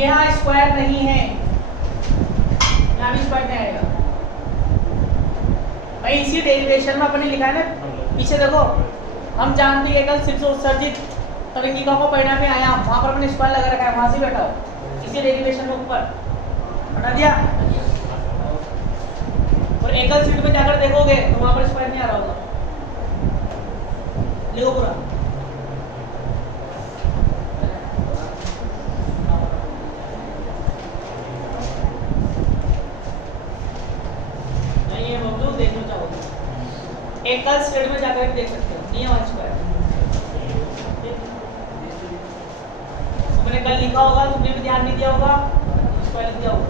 यहाँ स्क्वायर नहीं है, यहाँ भी स्क्वायर नहीं आएगा भाई। इसी डेरिवेशन में अपने लिखा है ना पीछे देखो, हम जानते हैं एकल सिर्फ से उत्सर्जित तरंगिका को परिणामी आयाम, वहां पर अपने स्क्वायर लगा रखा है, वहां से बैठा हो इसी डेरिवेशन में ऊपर बना दिया। और एकल सीट में जाकर देखोगे तो वहां पर स्क्वायर नहीं आ रहा होगा, लिखो पूरा। नहीं है बबलू, देखना चाहोगे एकल स्टेट में जाकर देख सकते हो, नहीं है स्क्वायर। तुमने कल लिखा होगा, तुमने भी ध्यान नहीं दिया होगा, स्क्वायर दिया होगा।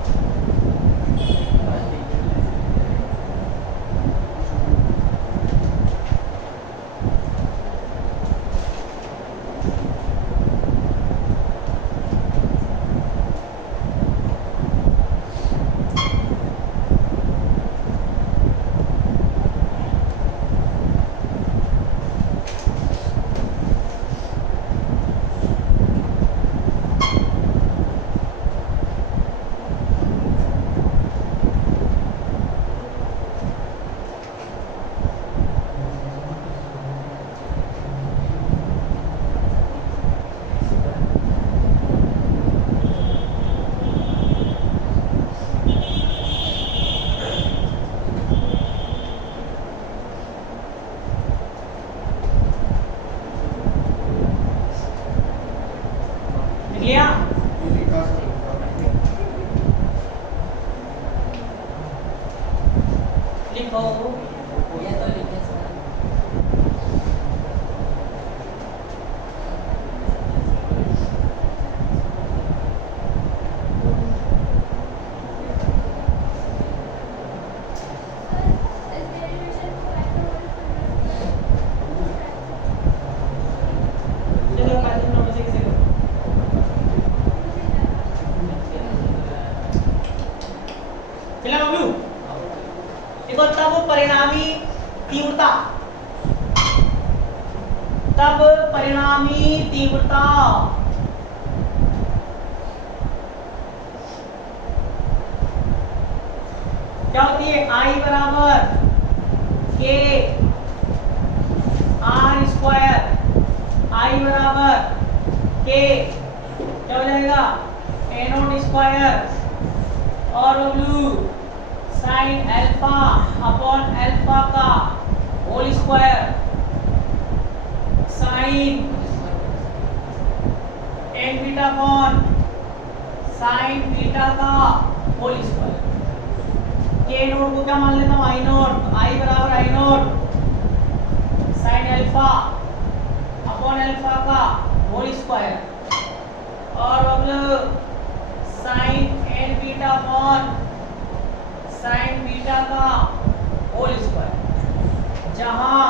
तब परिणामी तीव्रता क्या होती है? I बराबर K R स्क्वायर, I बराबर K क्या हो जाएगा? A नॉट स्क्वायर और ब्लू साइन अल्फा अपॉन अल्फा का whole square sine ten beta upon sine beta का होल स्क्वायर। के नोट को क्या मान लेता हूँ? I naught. आई बराबर I naught sine alpha upon alpha का होल स्क्वायर और अब sine N beta upon sine beta का होल स्क्वायर, जहां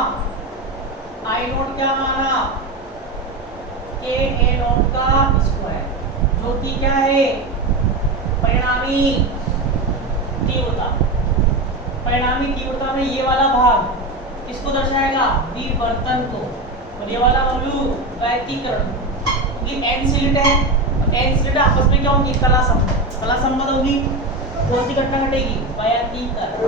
आई नोट क्या माना? के ए नोट का स्क्वायर, जो कि क्या है? परिणामी तीव्रता। परिणामी तीव्रता में ये वाला भाग किसको दर्शाएगा? विवर्तन को। और ये वाला वैल्यू व्यतिकरण, क्योंकि एन स्लिट है, एन स्लिट आपस में क्या होगी? कला संबंध। कला संबंध होगी, कौन सी घटना घटेगी? व्यतिकरण।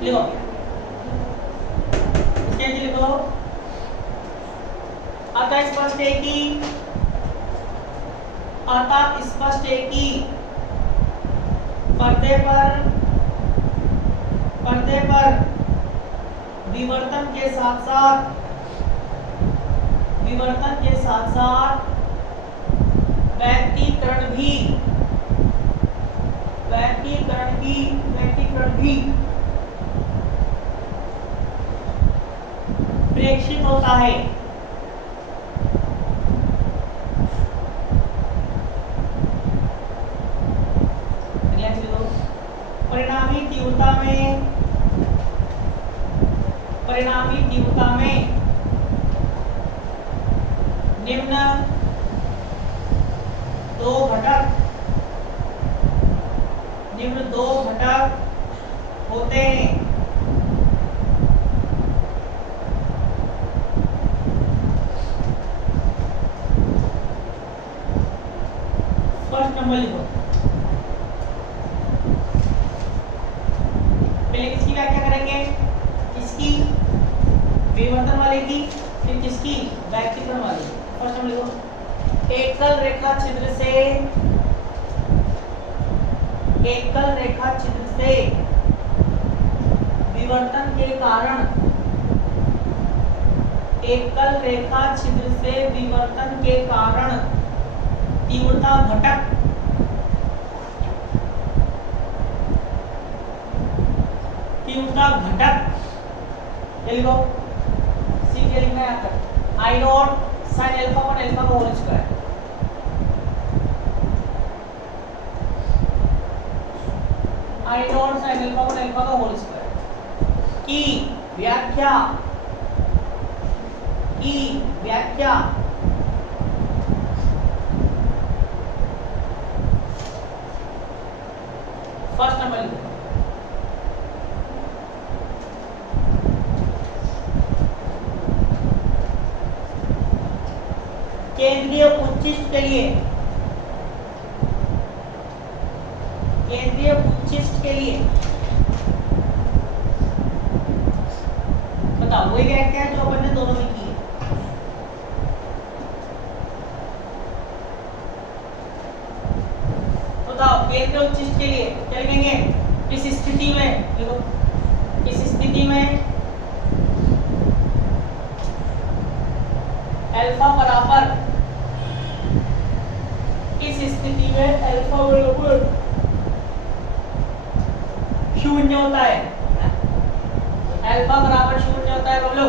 लिखो, इसके नीचे लिखो, अतः स्पष्ट है कि पर्दे पर विवर्तन के साथ साथ व्यतिकरण भी प्रेक्षित होता होता है। परिणामी तीव्रता में निम्न दो घटक होते हैं। फर्स्ट नंबर लिखो। पहले किसकी व्याख्या करेंगे? किसकी? विवर्तन वाले की, फिर किसकी? व्यक्तीकरण वाले। फर्स्ट नंबर लिखो। एकल रेखा छिद्र से विवर्तन के कारण तीव्रता घटक ये लिखो। सी के लिखना है आपका I naught sin alpha upon alpha का whole square. I naught sin alpha upon alpha का होल स्क्वायर की व्याख्या फर्स्ट नंबर लिखो। केंद्रीय उच्चिष्ट के लिए बताओ वही व्याख्या है जो अपन ने दोनों में की है। बताओ केंद्रीय उच्चिष्ट के लिए क्या लिखेंगे? इस स्थिति में देखो, इस स्थिति में अल्फा बराबर शून्य होता है। अल्फा बराबर शून्य होता है बबलू।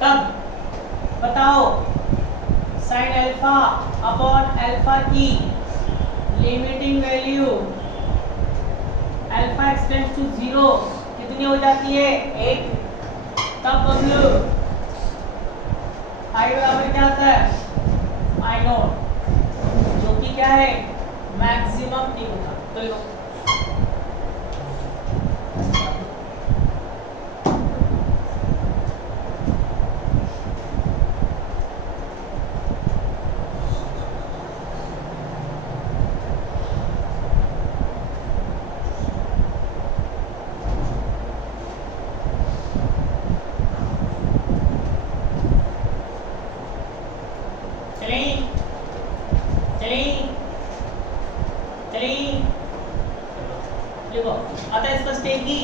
तब बताओ sin अल्फा अपॉन अल्फा की limiting value alpha extends to 0 कितनी हो जाती है? 1। तब बबलू आई बराबर क्या आता है? आई नॉट, जो कि क्या है? मैक्सिमम तीव्रता। तो लिखो अतः स्पष्ट है कि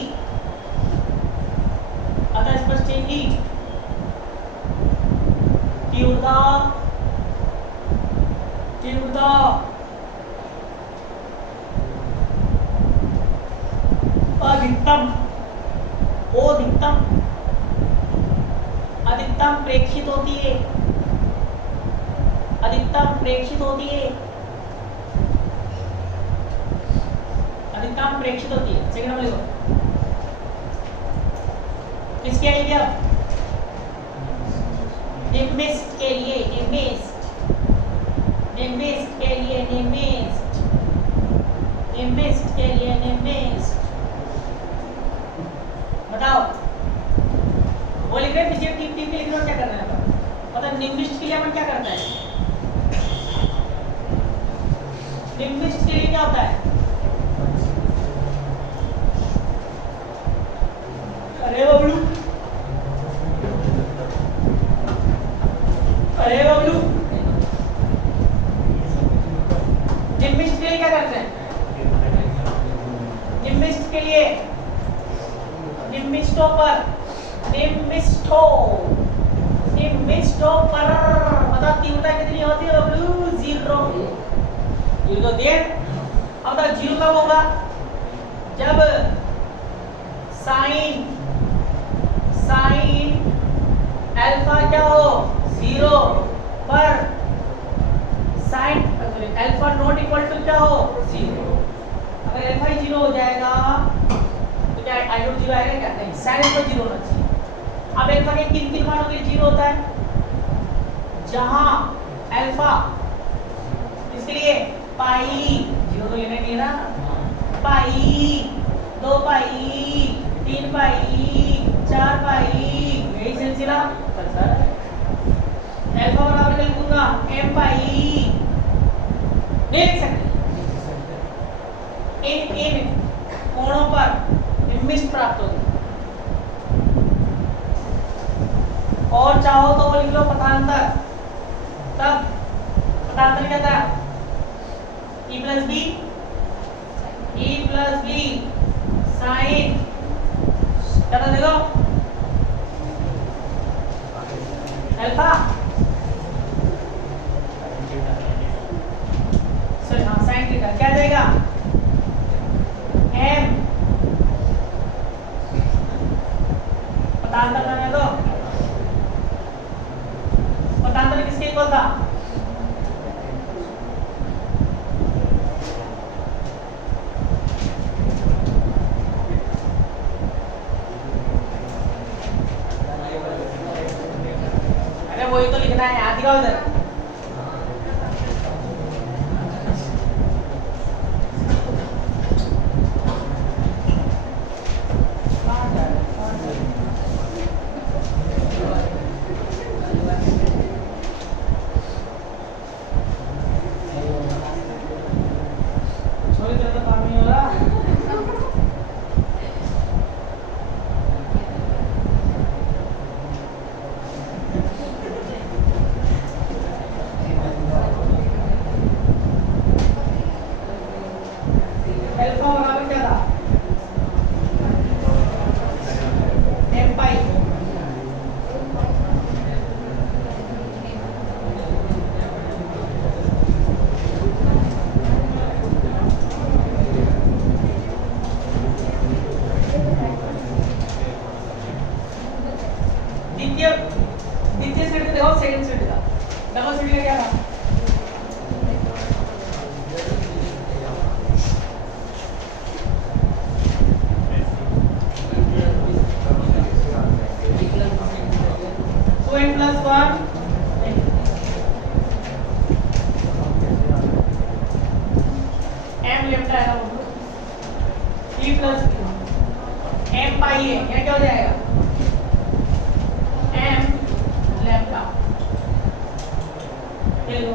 तीव्रता अधिकतम प्रेक्षित होती है। अधिकतम प्रेक्षित होती है। सेकंड नंबर लिखो। किसके लिए? निम्बिस्ट के लिए। बताओ वो लिख रहे पीछे टीम के लिखना क्या करना है? मतलब निम्बिस्ट के लिए अपन क्या करता है? निम्बिस्ट के लिए क्या होता है? अरे बबलू निम्बिस्ट के लिए क्या करते हैं? निम्बिस्ट के लिए निम्बिस्टो पर मतलब तीव्रता कितनी होती है बबलू? 0 दिए। अब तक 0 कब होगा? जब साइन अल्फा क्या हो 0 पर sine alpha not equal to क्या हो 0। अगर अल्फा ही 0 हो जाएगा तो क्या आई नॉट 0 आएगा क्या? नहीं, साइन अल्फा 0 होना चाहिए। अब अल्फा के किन किन मानों के लिए 0 होता है? जहां अल्फा इसके लिए पाई 0 तो लेना नहीं है ना, पाई 2 पाई 3 पाई 4 पाई, यही सिलसिला चलता है। अल्फा बराबर लिख दूंगा m पाई, नहीं लिख सकते, इन कोणों पर मिस्ट प्राप्त होगी। और चाहो तो लिख लो पथांतर, तब पथांतर क्या था? e प्लस बी साइन क्या था देखो अल्फा, सॉरी हाँ साइन थीटा क्या देगा m, पथांतर करने दो। पथांतर किसके इक्वल था? अरे वही तो लिखना है, याद दिखाओ इधर। द्वितीय सेट देखो, सेकंड सेट का डबल सेट का क्या था? n plus 1 m लेफ्ट आएगा e plus m पाई है, यह क्या हो जाएगा m लैम्डा। चलो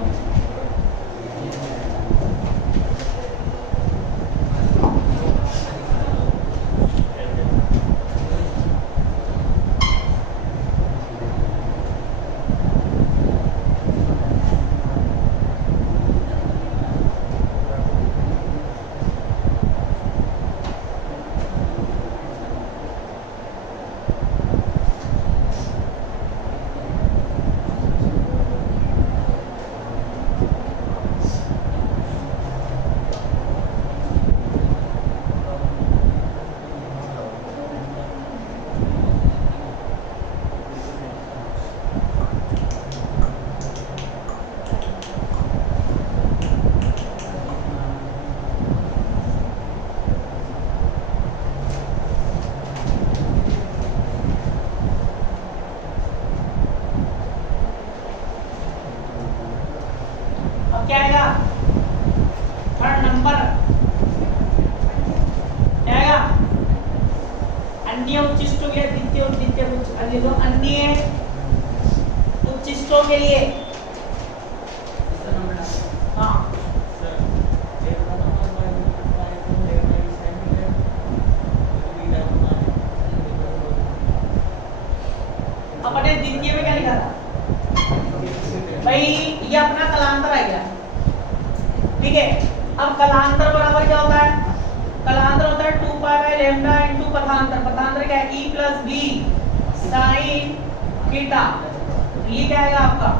क्या आएगा? थर्ड नंबर क्या आएगा? अन्य उच्चिष्टों के द्वितीय और द्वितीय अन्य दो अन्य उच्चिष्टों के लिए हाँ अपने द्वितीय में क्या लिखा था भाई? ये अपना कलांतर आ गया, ठीक है। अब कलांतर बराबर क्या होता है? कलांतर होता है 2 पाई बाय लैम्डा इनटू पथांतर। पथांतर क्या है? e plus B sine theta. ये क्या आएगा आपका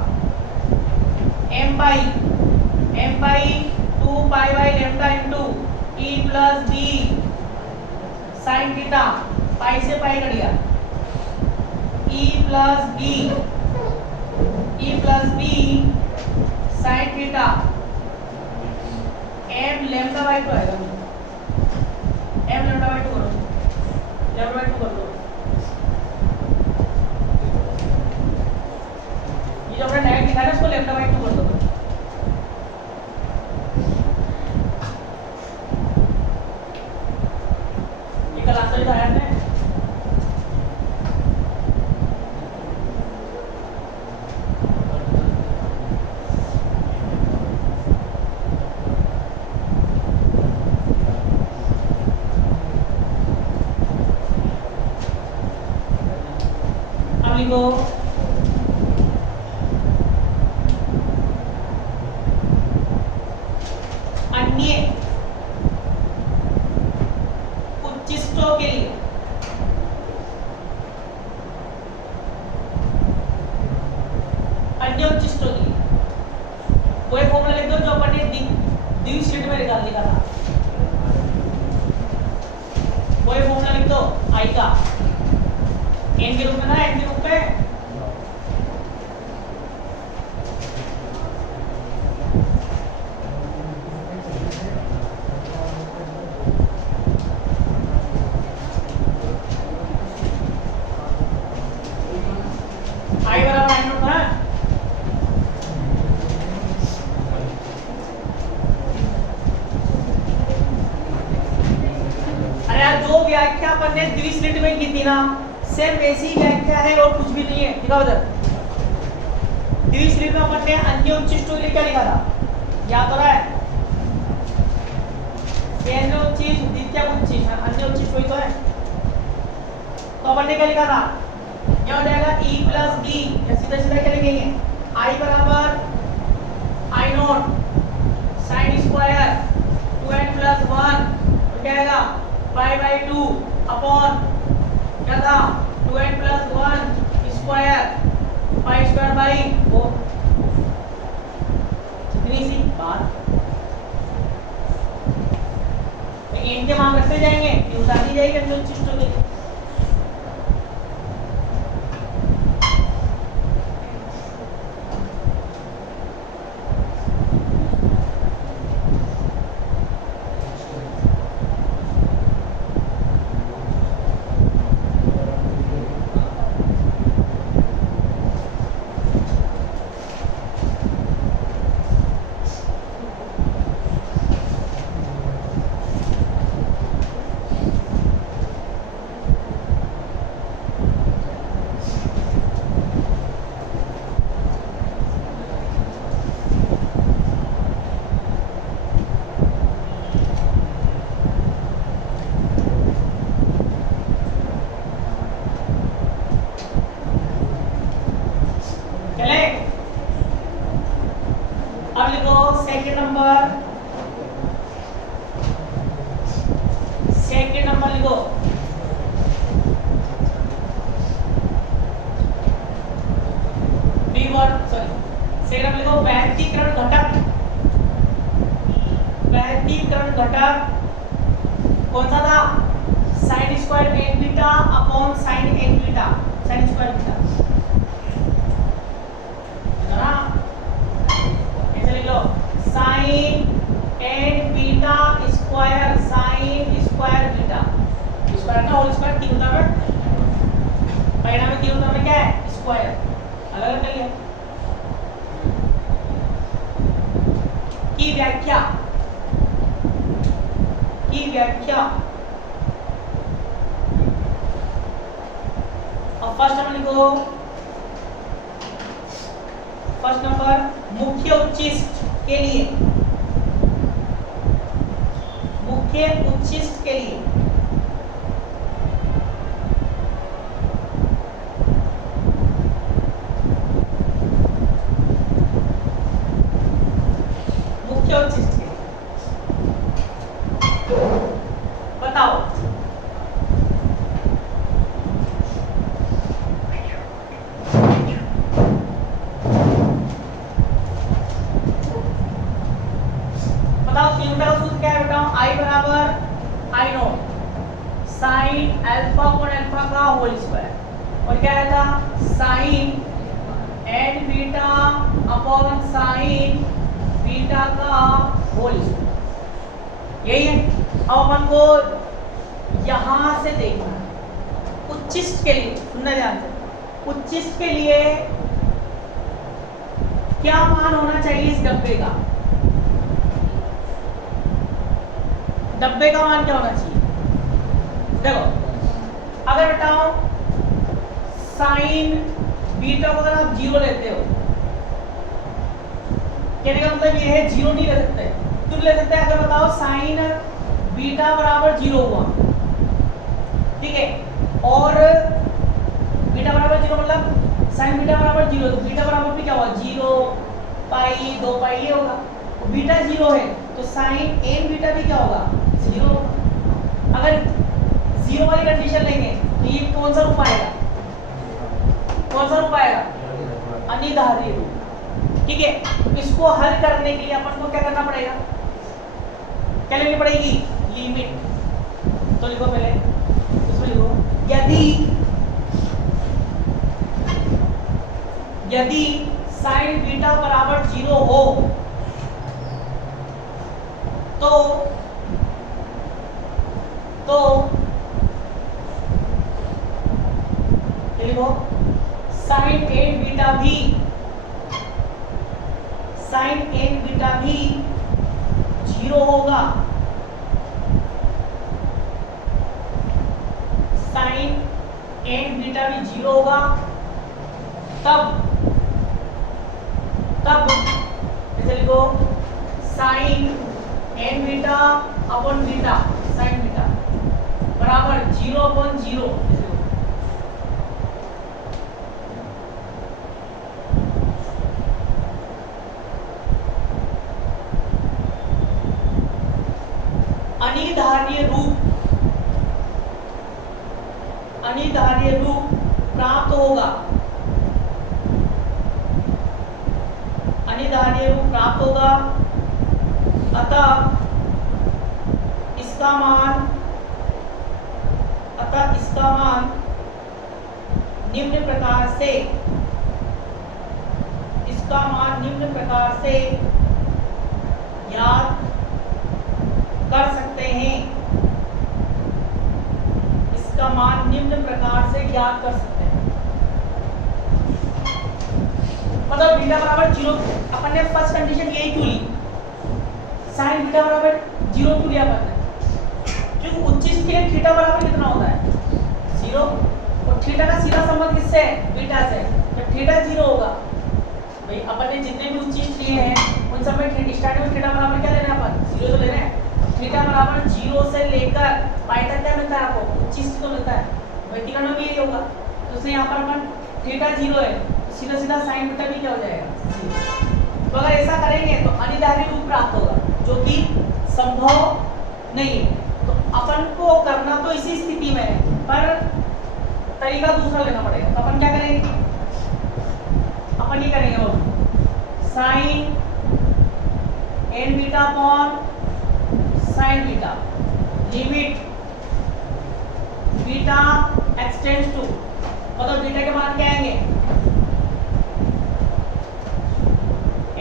m pi 2 pi by lambda into e plus B sine theta. Pi से पाई कट गया, E plus B sin theta m lambda by 2 आएगा। m लैम्डा बाय 2 करो, लैम्डा बाय 2 कर दो। ये जो हमने डायरेक्ट लिखा है उसको लैम्डा बाय 2 कर दो। ये कल आंसर जो आया है लिखो अन्य उच्चिष्टों के लिए अन्य उच्चिष्टों के लिए वो एक फॉर्मूला लिख दो जो अपन ने द्विस्लिट में लिखा था। वो एक फॉर्मूला लिख दो आई का n के रूप में ना, n के रूप में i बराबर n नोट है। अरे यार जो व्याख्या अपन ने द्विस्लिट में की थी ना सिर्फ ऐसी व्याख्या है और कुछ भी नहीं है। लिखा उधर द्विस्लिट में अपन ने अन्य उच्चिष्टों के लिए क्या लिखा था याद हो रहा है? केंद्र उच्चिष्ट द्वितीयक उच्चिष्ट अन्य उच्चिष्ट वही तो है। तो अपन ने क्या लिखा था यहाँ हो जाएगा e plus b या सीधा सीधा क्या लिखेंगे i बराबर i not sin square 2n plus 1 तो क्या आएगा पाई बाई 2 अपॉन क्या था 2n plus 1 square pi square by 4। इतनी सी बात। तो n के मान रखते जाएंगे ये उतार दी जाएगी अन्य उच्चिष्टों के। अब लिखो सेकंड नंबर लिखो सेकंड नंबर लिखो वैयक्तिकरण घटक कौन सा था sin square n beta upon sin n beta sin square beta ना ऐसे लिख लो sin n beta square sin square beta square ना होल स्क्वायर तीन होता है परिणाम में तीन होता है क्या है स्क्वायर अलग अलग कर लिया की व्याख्या अब फर्स्ट नंबर लिखो फर्स्ट नंबर मुख्य उच्चिष्ट के लिए बताओ तीन का सूत्र क्या है बताओ i बराबर i not sin alpha upon alpha का होल स्क्वायर और क्या आया था sine N beta upon sine beta का होल स्क्वायर। यही है। अब अपन को यहां से देखना है उच्चिष्ट के लिए, सुनना ध्यान से, उच्चिष्ट के लिए क्या मान होना चाहिए इस डब्बे का? डब्बे का मान क्या होना चाहिए? देखो अगर बताओ साइन बीटा को अगर आप जीरो लेते हो, कहने का मतलब ये है जीरो नहीं ले सकते। क्यों ले सकते हैं? अगर बताओ साइन बीटा बराबर जीरो हुआ, ठीक है, और बीटा बराबर जीरो मतलब साइन बीटा बराबर जीरो, तो बीटा बराबर भी क्या हुआ? जीरो पाई 2 पाई ये होगा। तो बीटा जीरो है तो साइन एन बीटा भी क्या होगा? जीरो। अगर जीरो वाली कंडीशन लेंगे तो ये कौन सा रूप आएगा? कौन सा रूप आएगा? अनिधार्य रूप। ठीक है, इसको हल करने के लिए अपन को क्या करना पड़ेगा? क्या लेनी पड़ेगी? लिमिट। तो लिखो पहले, इसमें लिखो यदि साइन बीटा बराबर जीरो हो तो लिखो साइन एन बीटा भी जीरो होगा। साइन एन बीटा भी जीरो होगा तब ऐसे लिखो sine N beta upon beta, sine beta बराबर जीरो अपॉन जीरो। अनिधार्य रूप प्राप्त होगा। अनिधार्य रूप प्राप्त होगा, अतः इसका मान निम्न प्रकार से याद कर सकते हैं। इसका मान निम्न प्रकार से याद कर सकते हैं। मतलब बीटा बराबर जीरो, अपन ने फर्स्ट कंडीशन यही क्यों ली? साइन बीटा बराबर जीरो क्यों लिया अपन ने? क्योंकि उच्चिष्ट के लिए थीटा बराबर कितना होता है? जीरो। और थीटा का सीधा संबंध किससे है? बीटा से। जब थीटा जीरो होगा, भाई अपन ने जितने भी उच्चिष्ट लिए हैं उन सब में स्टार्टिंग में थीटा बराबर क्या लेना है? अपन जीरो तो लेना है। थीटा बराबर जीरो से लेकर पाई तक क्या मिलता है आपको? उच्चिष्ट तो मिलता है। व्यतिकरण में भी यही होगा। तो इसलिए यहाँ पर अपन थीटा जीरो है, सीधा सीधा साइन बीटा भी क्या हो जाएगा? तो अगर ऐसा करेंगे तो अनिधार्य रूप प्राप्त होगा, जो कि संभव नहीं है। तो अपन को करना तो इसी स्थिति में है, पर तरीका दूसरा लेना पड़ेगा। तो अपन क्या करेंगे? अपन ये करेंगे वो sine N beta upon sine beta, limit beta extends to, मतलब बीटा के मान क्या आएंगे?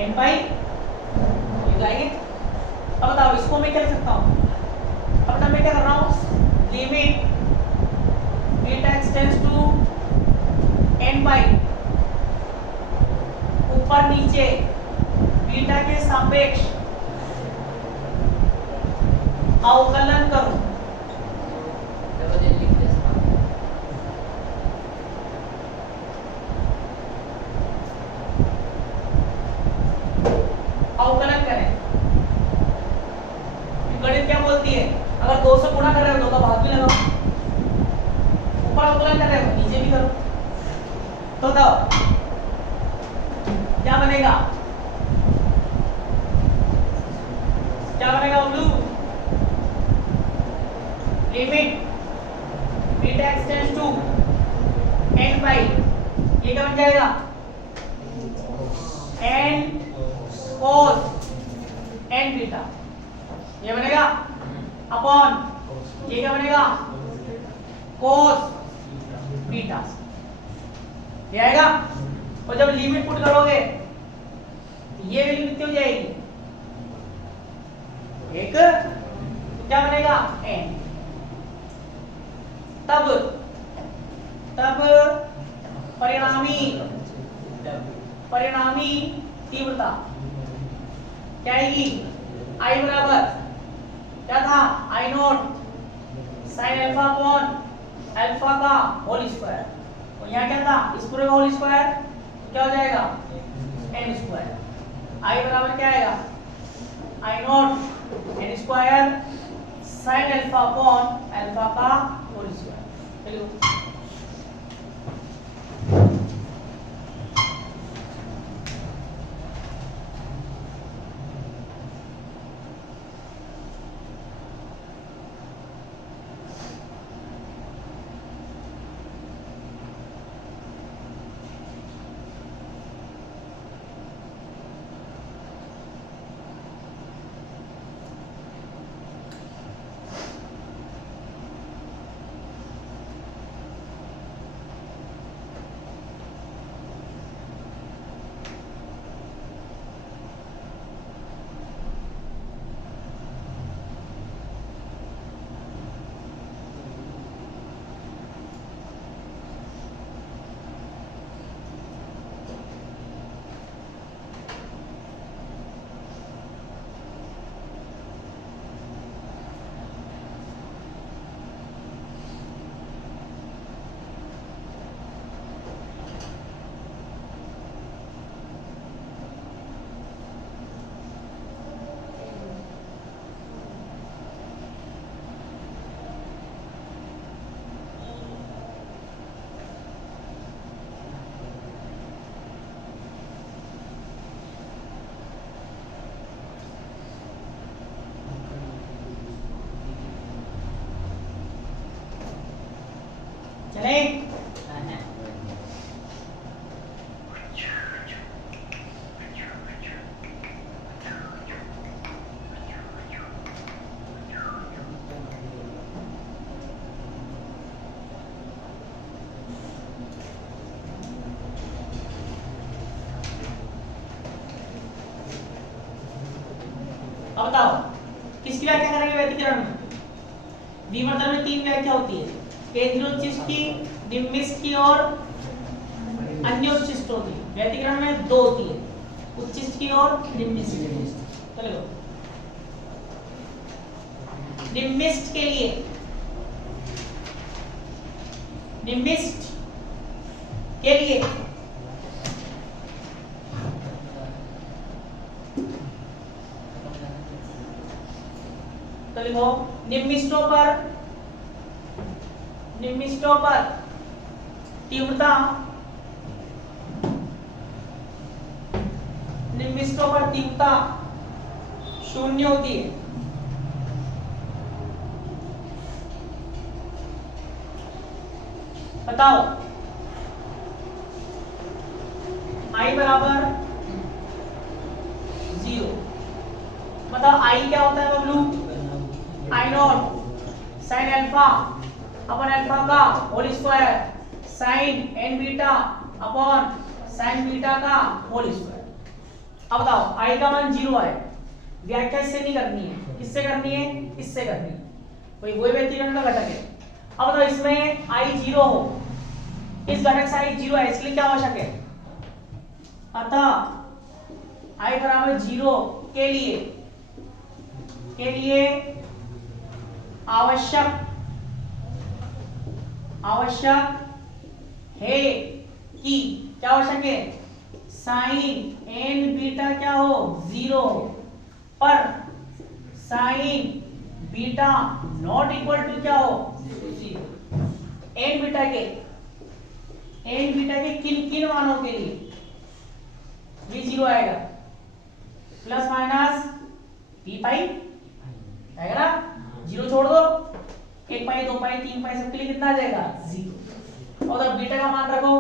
एन पाई लगाएंगे। अब बताओ इसको मैं क्या लिख सकता हूँ? अब मैं क्या कर रहा हूँ? Limit beta extends to N pi, ऊपर नीचे बीटा के सापेक्ष अवकलन करूं। अवकलन करें। गणित क्या बोलती है? अगर 2 से गुणा कर रहे हो 2 का भाग भी लगाओ। ऊपर अवकलन कर रहे हो नीचे भी करो। तो क्या बनेगा? क्या बनेगा ब्लू? Limit beta extends to N pi, ये क्या बन जाएगा? एन कोस एन बीटा, ये बनेगा अपॉन ये क्या बनेगा? Cos beta. ये आएगा। और जब लिमिट पुट करोगे ये वैल्यू कितनी हो जाएगी, एक, तो क्या बनेगा n। तब परिणामी तीव्रता क्या आएगी, I बराबर क्या था, I not sin alpha upon alpha का होल स्क्वायर, और यहाँ क्या था, इस पूरे का होल स्क्वायर, तो क्या हो जाएगा n स्क्वायर। I बराबर क्या आएगा, I not n square sin alpha upon alpha का होल स्क्वायर। चलिए चले अब बताओ किसकी व्याख्या करेंगे व्यतिकरण में। विवर्तन में तीन व्याख्या होती है, केंद्रोच्चिष्ट की, निम्निष्ठ की और अन्योच्चिष्ट होती है। व्यतिकरण में दो होती है, उच्चिष्ट की और निम्निष्ठ की। चलो निम्निष्ठ के लिए, निम्निष्ठ के लिए तो लिखो निम्निष्ठों पर तीव्रता, निम्निष्ठों पर तीव्रता शून्य होती है। बताओ I बराबर 0। बताओ I क्या होता है Bablu, I not sin alpha upon alpha का whole square sin n beta upon sin beta का होल स्क्वायर। अब बताओ I का मान 0 है, व्याख्या इससे नहीं करनी है, किससे करनी है, इससे करनी है, वही व्यतिकरण का घटक है। अब बताओ इसमें I 0 हो, इस घटक से I 0 है, इसलिए क्या आवश्यक है, अतः I बराबर 0 के लिए आवश्यक है कि क्या आवश्यक है, साइन n बीटा क्या हो 0 पर sine beta not equal to क्या हो 0। n बीटा के किन किन मानों के लिए भी 0 आएगा, प्लस माइनस p पाई आएगा ना, 0 छोड़ दो, 1 पाई 2 पाई 3 पाई सबके लिए कितना आ जाएगा 0। और अब बीटा का मान रखो,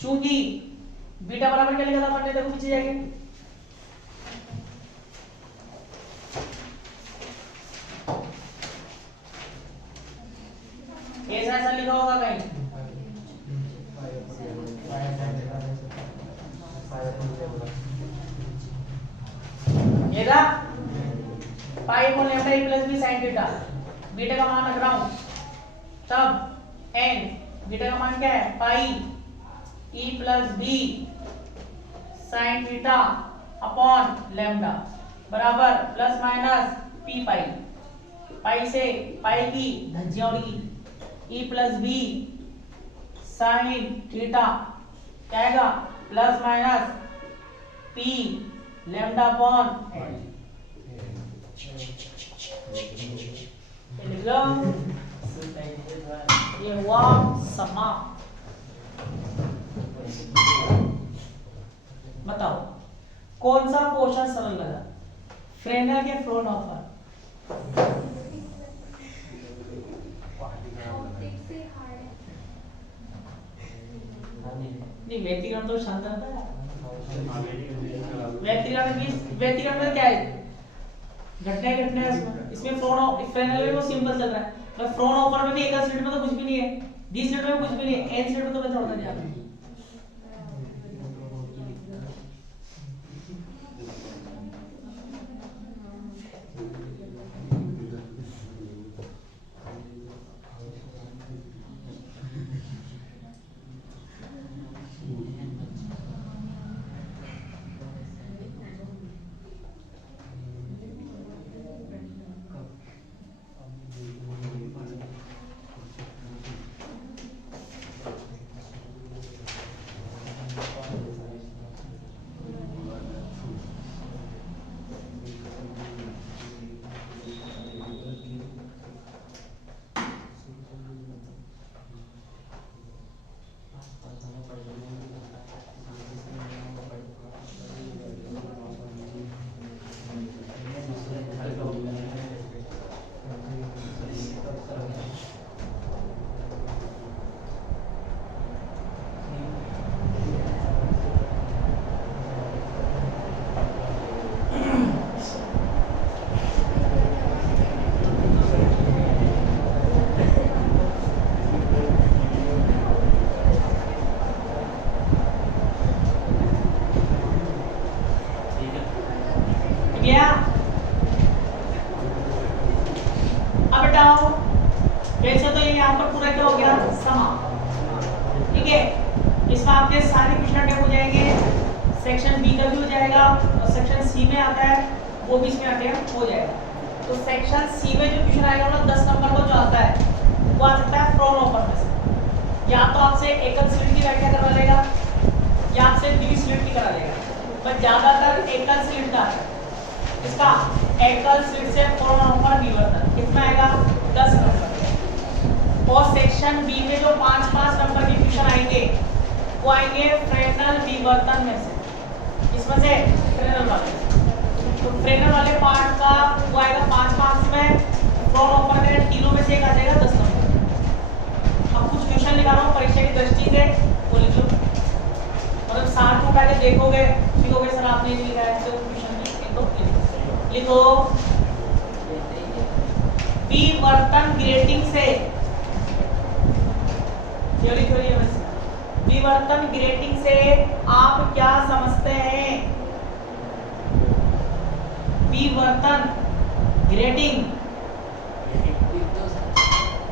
चूंकि बीटा बराबर क्या लिखा था अपन ने, देखो पीछे जाएंगे, ऐसा लिखा होगा कहीं देखा pi upon lambda e plus B sine theta, beta का मान रख रहा हूं, तब एन बीटा का मान क्या है pi E plus B sine theta upon lambda बराबर plus minus P pi, pi से पाई की धज्जियां उड़ी, E plus B sine theta क्या आएगा plus minus P lambda upon N. लिख लो, ये हुआ समाप्त। बताओ कौन सा पोर्शन सरल लगा, फ्रेनेल के फ्रोनहोफर? नहीं व्यक्तिगत तो शांत रहता है, व्यक्तिगत में क्या है घटना इसमें फ्रेनेल में वो सिंपल चल रहा है, पर फ्रोनहोफर में भी एकल स्लिट में तो कुछ भी नहीं है, डी स्लिट में कुछ भी नहीं है, एन स्लिट में तो मैं छोड़ दिया। वैसे तो ये यहाँ पर पूरा क्या हो गया समाप्त, ठीक है। इसमें आपके सारे क्वेश्चन अटेम्प्ट हो जाएंगे, सेक्शन बी का भी हो जाएगा और सेक्शन सी में आता है वो भी इसमें अटेम्प्ट हो जाएगा। तो सेक्शन सी में जो क्वेश्चन आएगा ना 10 नंबर का जो आता है वो आ सकता है फ्रोनहोफर में से, या तो आपसे एकल स्लिट की व्याख्या करवा लेगा या आपसे द्वि स्लिट की करा लेगा, पर ज्यादातर एकल स्लिट का है। इसका एकल स्लिट से फ्रोनहोफर विवर्तन कितना आएगा 10 नंबर। और सेक्शन बी में जो 5-5 नंबर के क्वेश्चन आएंगे वो आएंगे फ्रेनेल विवर्तन में से, इसमें से फ्रेनेल वाले, तो फ्रेनेल वाले पार्ट का वो आएगा 5 मार्क्स में, फ्रोनहोफर में तीनों में से एक आ जाएगा 10 नंबर। अब कुछ क्वेश्चन लिखा रहा हूँ परीक्षा की दृष्टि से, वो लिख लो, मतलब साथ उठा के देखोगे सीखोगे सर आपने नहीं लिखा है तो क्वेश्चन लिखो। विवर्तन ग्रेटिंग से विवर्तन ग्रेटिंग से आप क्या समझते हैं? विवर्तन ग्रेटिंग,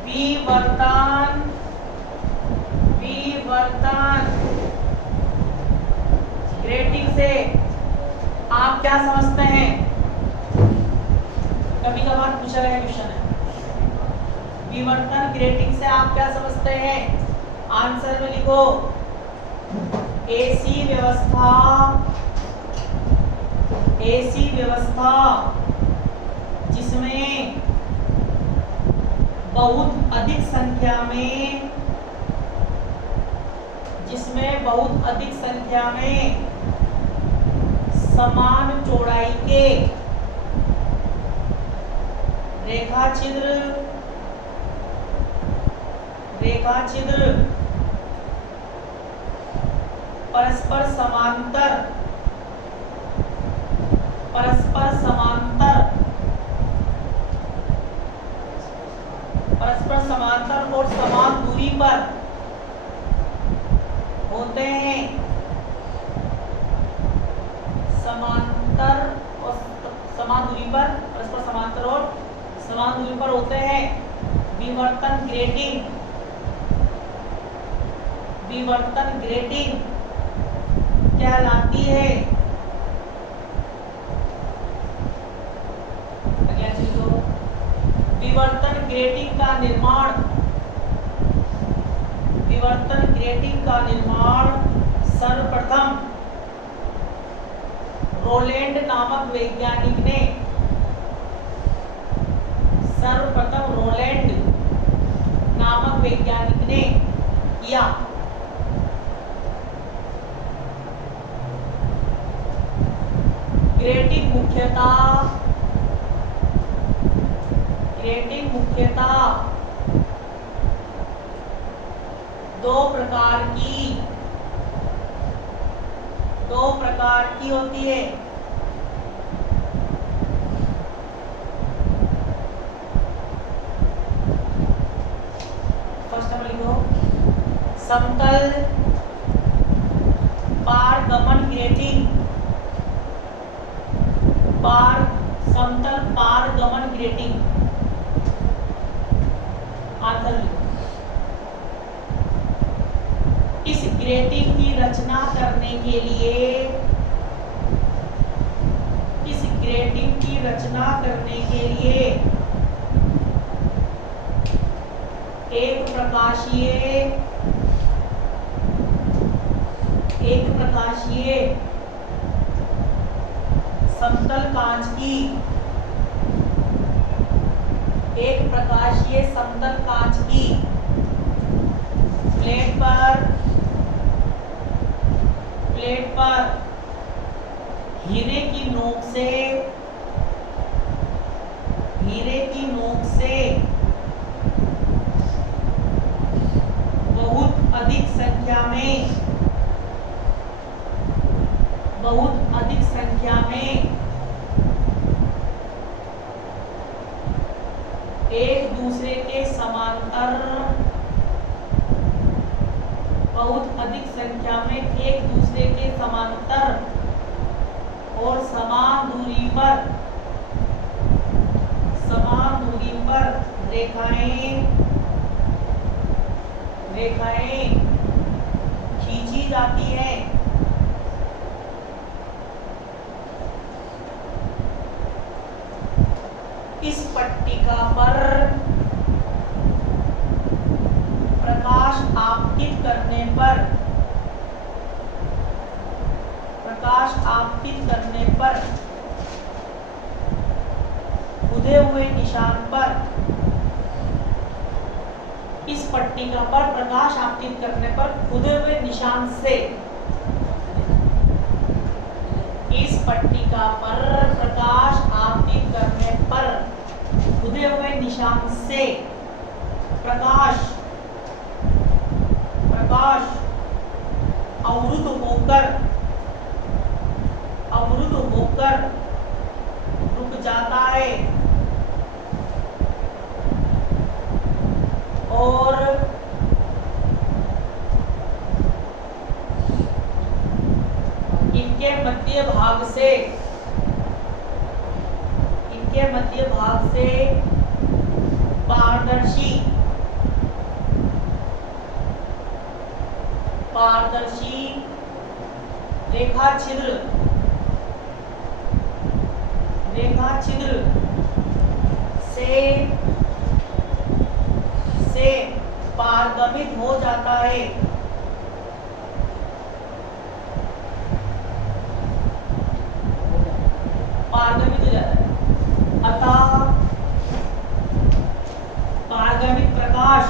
विवर्तन ग्रेटिंग से आप क्या समझते हैं? कभी कभार पूछा गया क्वेश्चन है, विवर्तन ग्रेटिंग से आप क्या समझते हैं? आंसर में लिखो ऐसी व्यवस्था जिसमें बहुत अधिक संख्या में समान चौड़ाई के रेखाचित्र परस्पर समांतर और समान दूरी पर होते हैं, समांतर और समान दूरी पर होते हैं। विवर्तन ग्रेटिंग, विवर्तन ग्रेटिंग कहलाती है। अगला चीज दो, विवर्तन ग्रेटिंग का निर्माण, विवर्तन ग्रेटिंग का निर्माण सर्वप्रथम रोलैंड नामक वैज्ञानिक ने, सर्वप्रथम रोलैंड नामक वैज्ञानिक ने किया। ग्रेटिंग मुख्यतः दो प्रकार की होती है। फर्स्ट नंबर लिखो, समतल पारगमन ग्रेटिंग, समतल पारगमन ग्रेटिंग। आंसर लिखो, इस ग्रेटिंग की रचना करने के लिए, इस ग्रेटिंग की रचना करने के लिए एक प्रकाशीय समतल कांच की, एक प्रकाशीय समतल कांच की प्लेट पर हीरे की नोक से बहुत अधिक संख्या में एक दूसरे के समांतर, बहुत अधिक संख्या में एक दूसरे के समांतर और समान दूरी पर रेखाएं खींची जाती हैं। इस पट्टिका पर प्रकाश आपतित करने पर खुदे हुए निशान पर, इस पट्टिका पर प्रकाश आपतित करने पर खुदे हुए निशान से, इस पट्टिका पर प्रकाश आपतित करने पर खुदे हुए निशान से प्रकाश अवरुद्ध होकर रुक जाता है और इनके मध्य भाग से पारदर्शी रेखा छिद्र से पारगमित हो जाता है। पारगमित हो जाता है, अतः पारगमित प्रकाश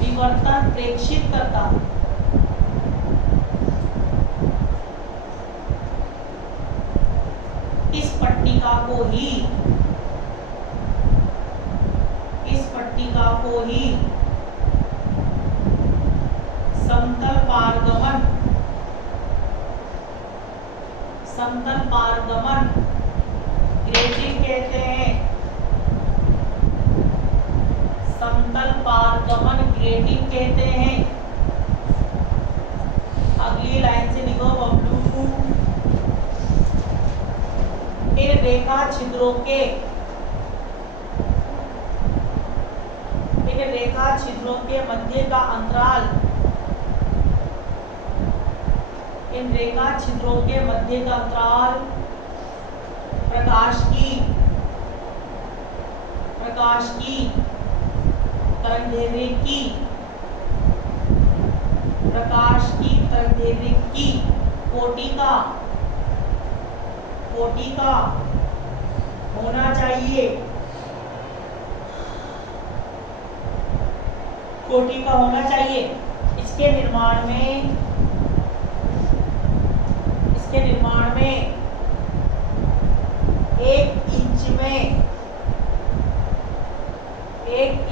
विवर्तन प्रेक्षित करता है। इस पट्टिका को ही समतल पारगमन ग्रेटिंग कहते हैं। समतल पारगमन ग्रेटिंग कहते हैं। छिद्रों के रेखा छिद्रों के मध्य का अंतराल, इन रेखा छिद्रों के मध्य का अंतराल प्रकाश की तरंगदैर्घ्य की कोटि का होना चाहिए, कोटि का होना चाहिए। इसके निर्माण में 1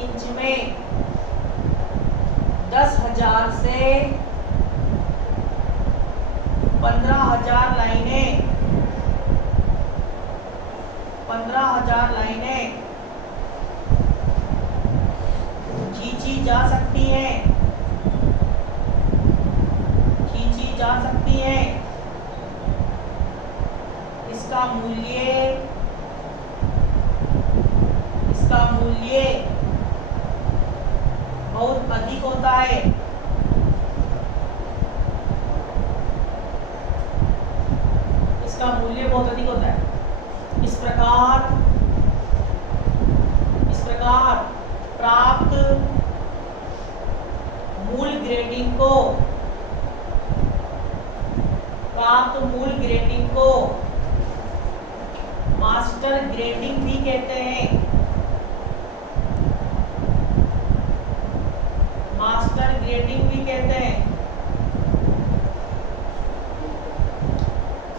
इंच में 10,000 से 15,000 लाइनें खींची जा सकती हैं। इसका मूल्य बहुत अधिक होता है। इस प्रकार प्राप्त मूल ग्रेटिंग को मास्टर ग्रेटिंग भी कहते हैं।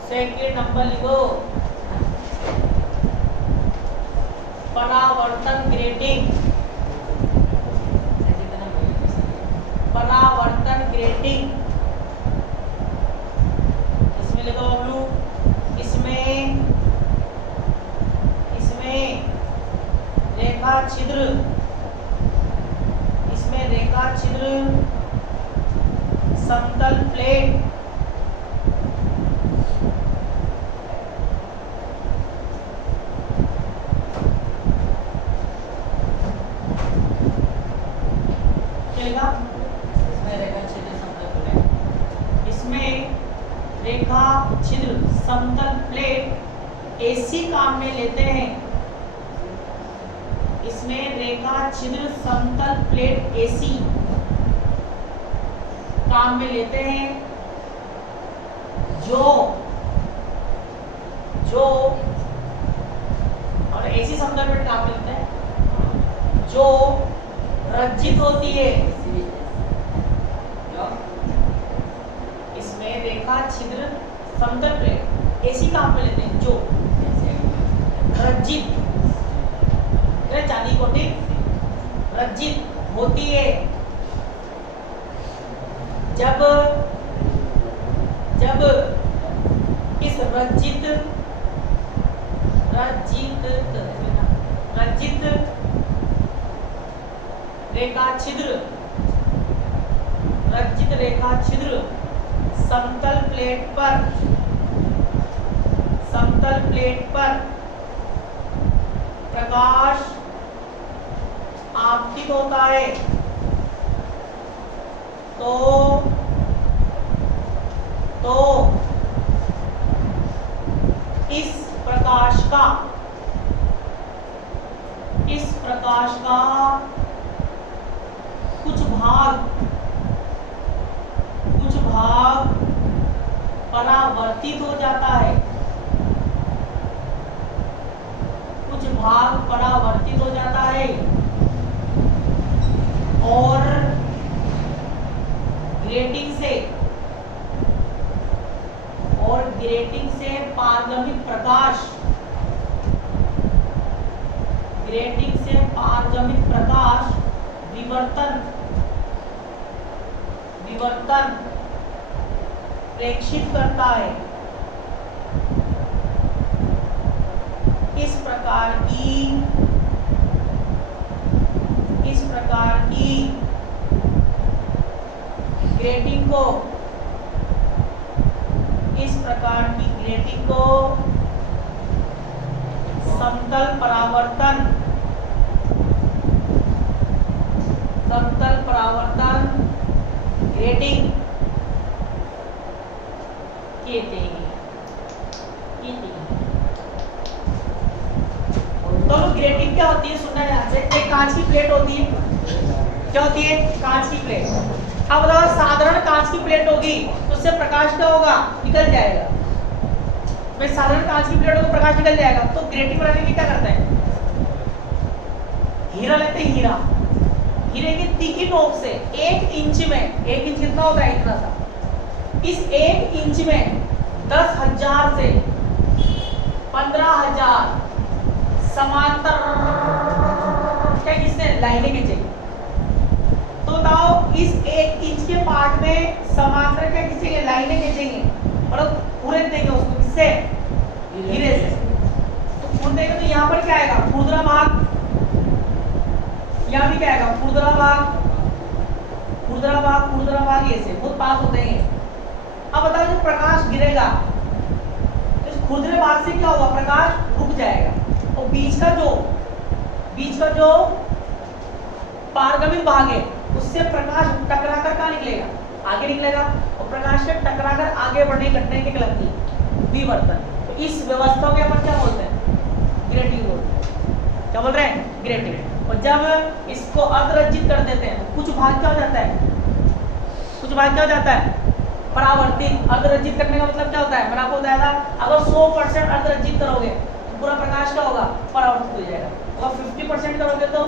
सेकंड नंबर लिखो, परावर्तन ग्रेटिंग। इसमें लिखो बबलू, इसमें रेखा छिद्र समतल प्लेट समतल प्लेट एसी काम में लेते हैं। इसमें रेखा छिद्र समतल प्लेट एसी काम में लेते हैं, जो और एसी समतल प्लेट काम में लेते हैं जो रज्जित होती है। इसमें रेखा छिद्र समतल प्लेट एसी काम पे लेते हैं, जो रज्जित चांदी कोटि रज्जित होती है। जब इस रज्जित रेखा छिद्र समतल प्लेट पर प्रकाश आपतित होता है, तो इस प्रकाश का कुछ भाग परावर्तित हो जाता है, और ग्रेटिंग से पारगमित प्रकाश विवर्तन प्रेक्षित करता है। इस प्रकार की ग्रेटिंग को समतल परावर्तन ग्रेटिंग कहते हैं। दोनों ग्रेटिंग क्या होती है सुनना ध्यान से। एक कांच की प्लेट होती है, क्या होती है? कांच की प्लेट। अब अगर साधारण कांच की प्लेट होगी तो उससे प्रकाश क्या होगा? निकल जाएगा। भाई साधारण कांच की प्लेट होगी प्रकाश निकल जाएगा। तो ग्रेटिंग बनाने के लिए क्या करते हैं? हीरा लेते हैं, हीरा। हीरे की तीखी नोक से 1 इंच में, 1 इंच कितना होता है? इतना सा। इस 1 इंच में 10,000 से 15,000 समांतर क्या किसने लाइनें खींचेंगे। तो बताओ इस 1 इंच के पार्ट में समांतर क्या खींचेंगे? लाइनें खींचेंगे। मतलब पूरे देंगे उसको किससे? हीरे से। तो पूरे देंगे तो यहाँ पर क्या आएगा? खुरदरा भाग। यहाँ भी क्या आएगा? खुरदरा भाग, खुरदरा भाग, खुरदरा भाग। ये से बहुत पास होते हैं। अब बताओ जब प्रकाश गिरेगा तो इस खुरदरे भाग से क्या होगा? प्रकाश रुक जाएगा और बीच का जो पारगमन भाग है उससे प्रकाश टकराकर कहाँ निकलेगा? आगे निकलेगा। और प्रकाश से टकराकर आगे बढ़ने की घटना कहलाती है विवर्तन। तो इस व्यवस्था को अपन क्या बोलते हैं? ग्रेटिंग बोलते हैं। क्या बोल रहे हैं? ग्रेटिंग। और जब इसको अर्धरंजित कर देते हैं तो कुछ भाग क्या हो जाता है? कुछ भाग क्या हो जाता है? परावर्तित। अर्धरंजित करने का मतलब क्या होता है? मैंने आपको बताया था अगर 100% अर्धरंजित करोगे तो पूरा प्रकाश क्या होगा? परावर्तित हो जाएगा। अगर 50% करोगे तो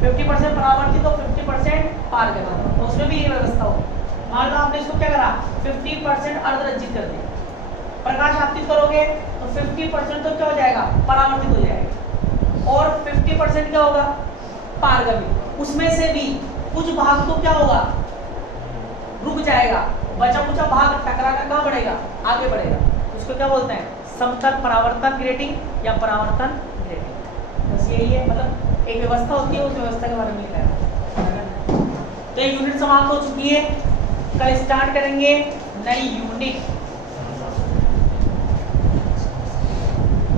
50% परावर्तित और 50% पारगमन। तो उसमें भी ये व्यवस्था होगी। मान लो आपने इसको क्या करा? 50% अर्धरंजित कर दिया। प्रकाश आपतित करोगे तो 50% तो क्या हो जाएगा? परावर्तित हो जाएगा और 50% क्या होगा? पारगमन। उसमें से भी कुछ भाग तो क्या होगा? रुक जाएगा। बचा कुचा भाग टकरा कर कहाँ बढ़ेगा? आगे बढ़ेगा। उसको क्या बोलते हैं? समतल परावर्तन ग्रेटिंग या परावर्तन ग्रेटिंग। बस यही है। मतलब एक व्यवस्था होती है, उस व्यवस्था के बारे में लिखा है। तो ये यूनिट समाप्त हो चुकी है। कल स्टार्ट करेंगे नई यूनिट।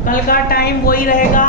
कल का टाइम वही रहेगा।